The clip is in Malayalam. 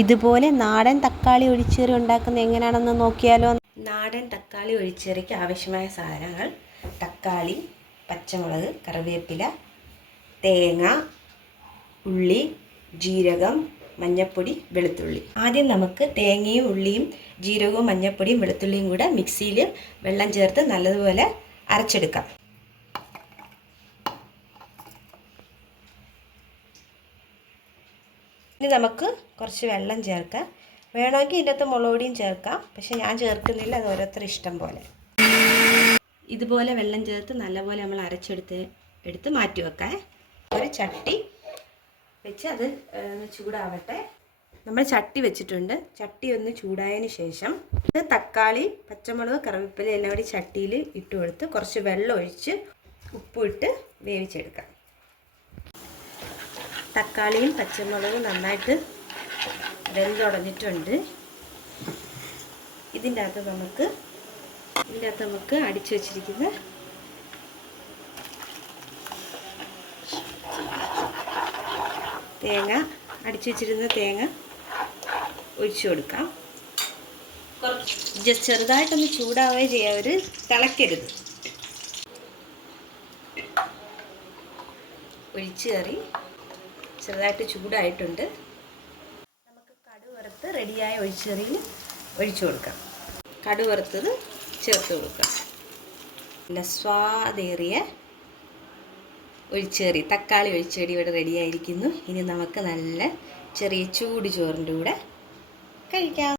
ഇതുപോലെ നാടൻ തക്കാളി ഒഴിച്ചുകറി ഉണ്ടാക്കുന്നത് എങ്ങനെയാണെന്ന് നോക്കിയാലോ. നാടൻ തക്കാളി ഒഴിച്ചുകറിക്ക് ആവശ്യമായ സാധനങ്ങൾ: തക്കാളി, പച്ചമുളക്, കറിവേപ്പില, തേങ്ങ, ഉള്ളി, ജീരകം, മഞ്ഞൾപ്പൊടി, വെളുത്തുള്ളി. ആദ്യം നമുക്ക് തേങ്ങയും ഉള്ളിയും ജീരകവും മഞ്ഞൾപ്പൊടിയും വെളുത്തുള്ളിയും കൂടെ മിക്സിയിൽ വെള്ളം ചേർത്ത് നല്ലതുപോലെ അരച്ചെടുക്കാം. ഇനി നമുക്ക് കുറച്ച് വെള്ളം ചേർക്കാം. വേണമെങ്കിൽ ഇതിനകത്ത് മുളക് പൊടിയും ചേർക്കാം, പക്ഷെ ഞാൻ ചേർക്കുന്നില്ല, അത് ഓരോരുത്തരുടെ ഇഷ്ടം പോലെ. ഇതുപോലെ വെള്ളം ചേർത്ത് നല്ലപോലെ നമ്മൾ എടുത്ത് മാറ്റി വെക്കാം. ഒരു ചട്ടി വെച്ച് അത് ചൂടാവട്ടെ. നമ്മൾ ചട്ടി വെച്ചിട്ടുണ്ട്. ചട്ടി ഒന്ന് ചൂടായതിന് ശേഷം തക്കാളി, പച്ചമുളക്, കറിവേപ്പില എല്ലാം കൂടി ചട്ടിയിൽ ഇട്ട് കൊടുത്ത് കുറച്ച് വെള്ളം ഒഴിച്ച് ഉപ്പിട്ട് വേവിച്ചെടുക്കാം. തക്കാളിയും പച്ചമുളകും നന്നായിട്ട് വെന്തുടഞ്ഞിട്ടുണ്ട്. ഇതിൻ്റെ അകത്ത് നമുക്ക് അടിച്ചു വച്ചിരിക്കുന്ന തേങ്ങ ഒഴിച്ചു കൊടുക്കാം. ചെറുതായിട്ടൊന്ന് ചൂടാവുകയും ചെയ്യാം, ഒരു തിളക്കരുത്. ഒഴിച്ചു കറി ചെറുതായിട്ട് ചൂടായിട്ടുണ്ട്. നമുക്ക് കടുക് വറുത്ത് റെഡിയായ ഒഴിച്ചുകറിയിൽ ഒഴിച്ചു കൊടുക്കാം. കടുക് വറുത്തത് ചേർത്ത് കൊടുക്കാം. നല്ല സ്വാദേറിയ ഒഴിച്ചുകറി, തക്കാളി ഒഴിച്ചുകറി ഇവിടെ റെഡിയായിരിക്കുന്നു. ഇനി നമുക്ക് നല്ല ചെറിയ ചൂട് ചോറിൻ്റെ കൂടെ കഴിക്കാം.